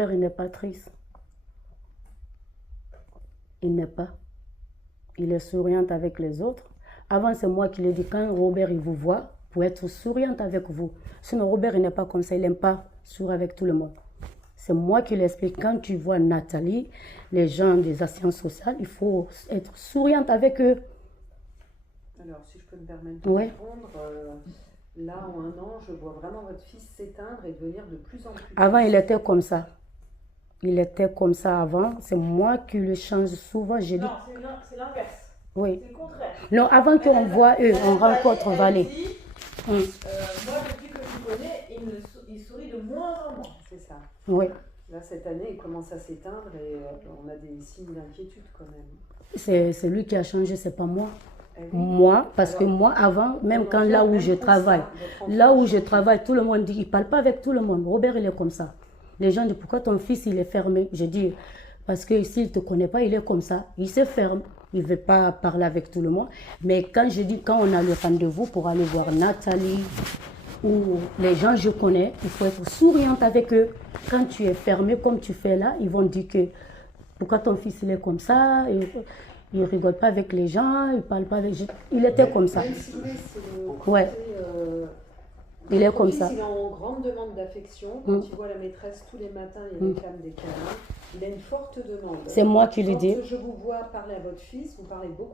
Robert, il n'est pas triste. Il n'est pas. Il est souriant avec les autres. Avant, c'est moi qui l'ai dit, quand Robert, il vous voit, pour être souriante avec vous. Sinon, Robert, il n'est pas comme ça. Il n'aime pas sourire avec tout le monde. C'est moi qui l'explique. Quand tu vois Nathalie, les gens des assistants sociales, il faut être souriante avec eux. Alors, si je peux me permettre de répondre, là, en 1 an, je vois vraiment votre fils s'éteindre et devenir de plus en plus... Avant, il était comme ça. Il était comme ça avant. C'est moi qui le change souvent. J'ai dit... Non, c'est l'inverse. Oui. C'est le contraire. Non, avant qu'on voit eux, on rencontre Valé. Moi, depuis que je le connais, il sourit de moins en moins. C'est ça. Oui. Là, cette année, il commence à s'éteindre et on a des signes d'inquiétude quand même. C'est lui qui a changé, c'est pas moi. Moi, parce que moi, avant, même quand là où je travaille, tout le monde dit, il ne parle pas avec tout le monde. Robert, il est comme ça. Les gens disent, pourquoi ton fils, il est fermé? Je dis, parce que s'il ne te connaît pas, il est comme ça. Il se ferme. Il ne veut pas parler avec tout le monde. Mais quand je dis, quand on a le rendez-vous pour aller voir Nathalie, ou les gens que je connais, il faut être souriante avec eux. Quand tu es fermé comme tu fais là, ils vont dire que, pourquoi ton fils, il est comme ça? Il ne rigole pas avec les gens, il ne parle pas avec... Il était comme ça. Ouais. Il est comme ça. Il est en grande demande d'affection. Quand il voit la maîtresse tous les matins, il réclame des câlins. Il a une forte demande. C'est moi qui lui dis. Quand je vous vois parler à votre fils, vous parlez beaucoup.